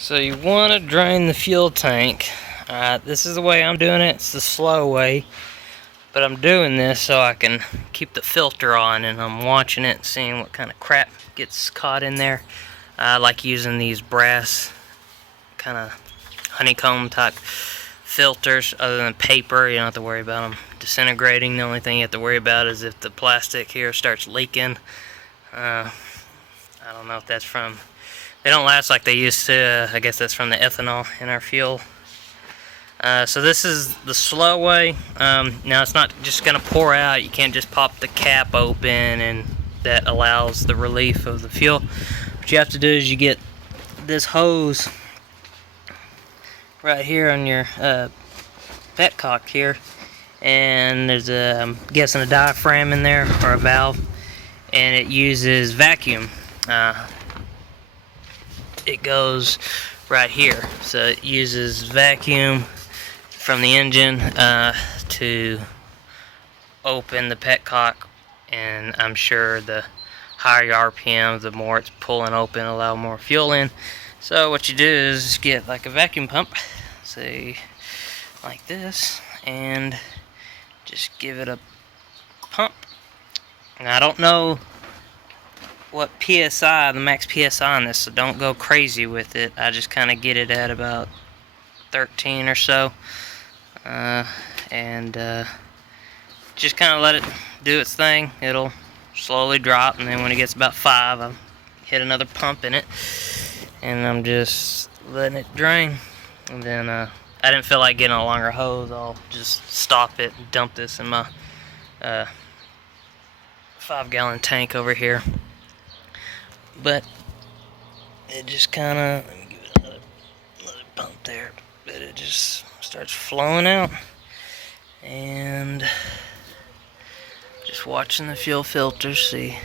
So you want to drain the fuel tank. This is the way I'm doing it. It's the slow way, but I'm doing this so I can keep the filter on, and I'm watching it, seeing what kind of crap gets caught in there. I like using these brass kind of honeycomb type filters. Other than paper, you don't have to worry about them disintegrating. The only thing you have to worry about is if the plastic here starts leaking. I don't know if that's from, they don't last like they used to. I guess that's from the ethanol in our fuel. So this is the slow way. Now it's not just going to pour out. You can't just pop the cap open and that allows the relief of the fuel. What you have to do is you get this hose right here on your petcock here, and there's a, I'm guessing, a diaphragm in there or a valve, and it uses vacuum. It goes right here, so it uses vacuum from the engine to open the petcock, and I'm sure the higher your RPM, the more it's pulling open, allow more fuel in. So what you do is get like a vacuum pump, say like this, and just give it a pump. Now, I don't know what PSI, the max PSI on this, so don't go crazy with it. I just kind of get it at about 13 or so, and just kind of let it do its thing. It'll slowly drop, and then when it gets about 5, I hit another pump in it, and I'm just letting it drain. And then I didn't feel like getting a longer hose. I'll just stop it and dump this in my 5-gallon tank over here. But it just kind of, let me give it another pump there, but it just starts flowing out, and just watching the fuel filter, seeing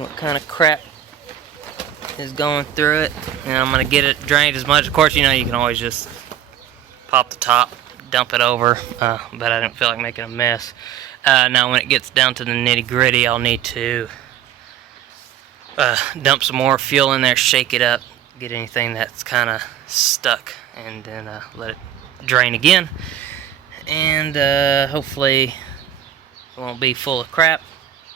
what kind of crap is going through it. And I'm gonna get it drained as much. Of course, you know, you can always just pop the top, dump it over, but I didn't feel like making a mess. Now when it gets down to the nitty gritty, I'll need to dump some more fuel in there, shake it up, get anything that's kind of stuck, and then let it drain again. And hopefully it won't be full of crap.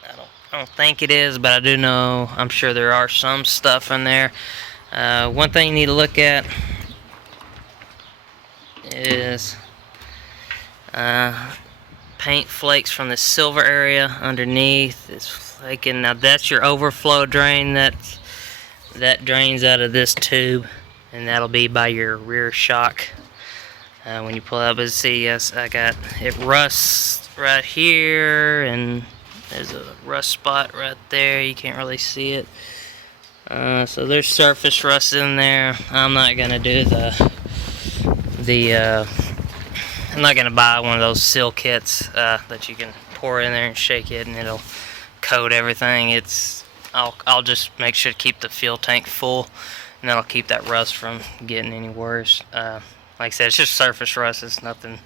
I don't think it is, but I do know, I'm sure there are some stuff in there. One thing you need to look at is paint flakes from the silver area underneath. It's flaking. Now that's your overflow drain. That drains out of this tube, and that'll be by your rear shock. When you pull up, as see, yes, I got it rusts right here, and there's a rust spot right there. You can't really see it. So there's surface rust in there. I'm not gonna do I'm not gonna buy one of those seal kits that you can pour in there and shake it and it'll coat everything. I'll just make sure to keep the fuel tank full, and that'll keep that rust from getting any worse. Like I said, it's just surface rust. It's nothing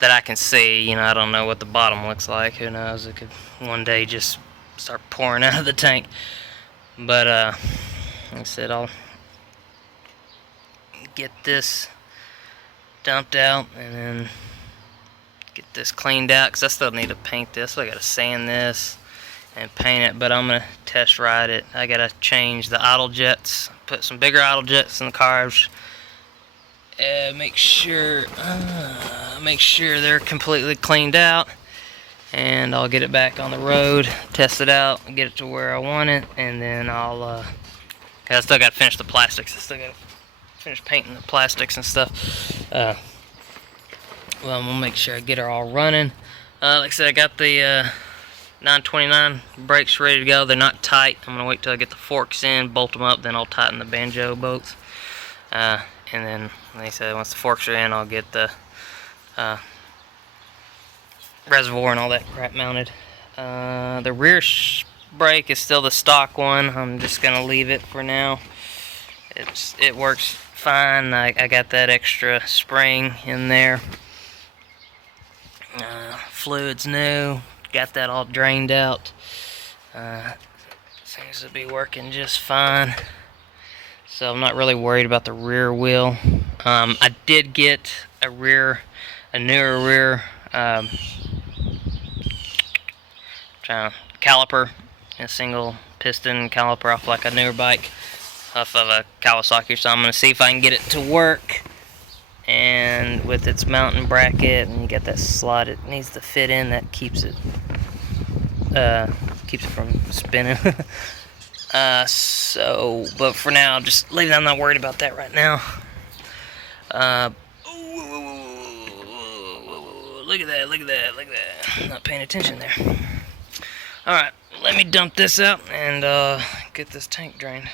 that I can see. You know, I don't know what the bottom looks like. Who knows? It could one day just start pouring out of the tank. But like I said, I'll get this dumped out and then get this cleaned out, because I still need to paint this. So I gotta sand this and paint it, but I'm gonna test ride it. I gotta change the idle jets, put some bigger idle jets in the carbs, make sure they're completely cleaned out, and I'll get it back on the road, test it out, get it to where I want it, and then I still gotta finish the plastics. I still gotta finish painting the plastics and stuff. Well, I'm gonna make sure I get her all running. Like I said, I got the 929 brakes ready to go. They're not tight. I'm gonna wait till I get the forks in, bolt them up, then I'll tighten the banjo bolts. And then, like I said, once the forks are in, I'll get the reservoir and all that crap mounted. The rear brake is still the stock one. I'm just gonna leave it for now. It works fine. I got that extra spring in there. Fluid's new. Got that all drained out. Seems to be working just fine. so I'm not really worried about the rear wheel. I did get a newer rear caliper, a single piston caliper off like a newer bike, off of a Kawasaki. So I'm gonna see if I can get it to work. And with its mounting bracket, and you got that slot it needs to fit in, that keeps it from spinning. But for now, just leave it. I'm not worried about that right now. Look at that, look at that, look at that. I'm not paying attention there. Alright, let me dump this out and get this tank drained.